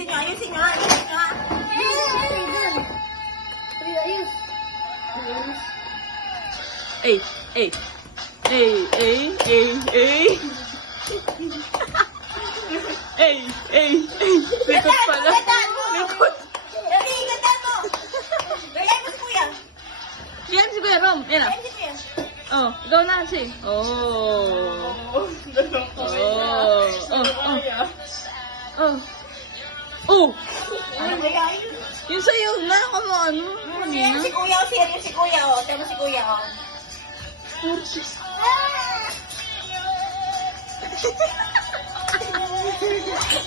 Ayusin nyo, ayusin nyo, ayusin nyo. Ay, ay. Ay, ay, ay, ay. Ay, ay, ay. Likod pala. Likod. Dali, ganda mo. Gaya mo si Kuya. Yan si Kuya Rom. Yan ah. Gaya si Kuya. Oh, ikaw na si. Oh. Oh. Oh. Oh. Ano kaya yun? Yung sa'yo na. Ano, ano? Yan si Kuya, serious si Kuya, oh. Tama si Kuya, oh.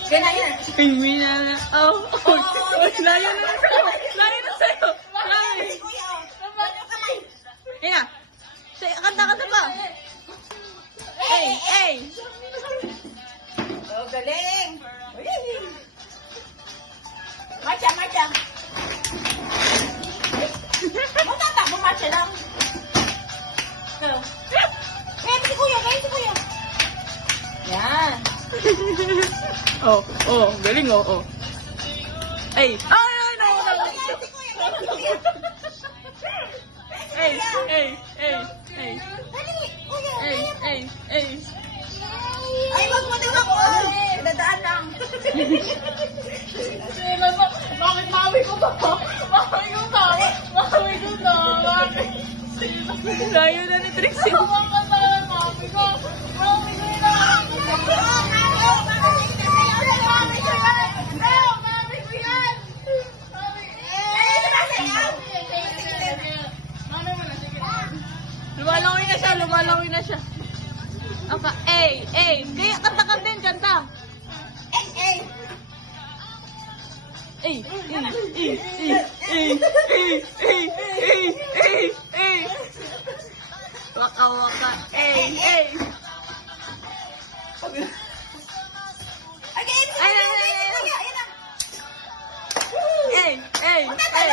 Gana yan. Ay, minana. Oh. Oh. Layo na sa'yo. Layo na sa'yo. Layo. Si Kuya, oh. Ano kamay? Yan ah. Kanta pa. Ay, ay. Oh, galing. Marcha, marcha. Matatakbo, marcha lang. So. Kaya si Kuya, kaya si Kuya. Yan. Oh, oh, galing oh, oh. Ay, ay, ay, no, no. Kaya si Kuya, kaya si Kuya. Ay, ay, ay, ay, Dali, Kuya. ay, ay, ay. Ay, wag mo din ako. Dadaan lang. Bakit mawi ko ba? Mawi ko ba? Mawi ko na. Bakit? Layo na ni Trixie. Mawi ko. Mawi ko na. Lumalangoy na siya, lumalangoy na siya. Aka, ay, ay. Kaya kanta ka din, kanta. Ay, ay, ay. Waka, waka, ay, ay. Ay, ay, ay.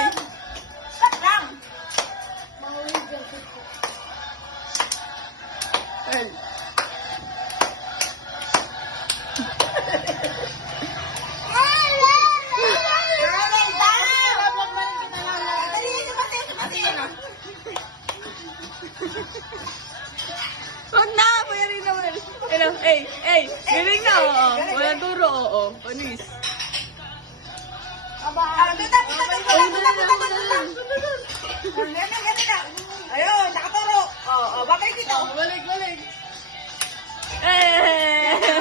Ay. Wag na, bayarin naman. Ano, ay, ay, galing na, oo. Walang turo, oo. Panis. Ayun, nakaturo. Oh, bakit dito? Balik, balik. Eh!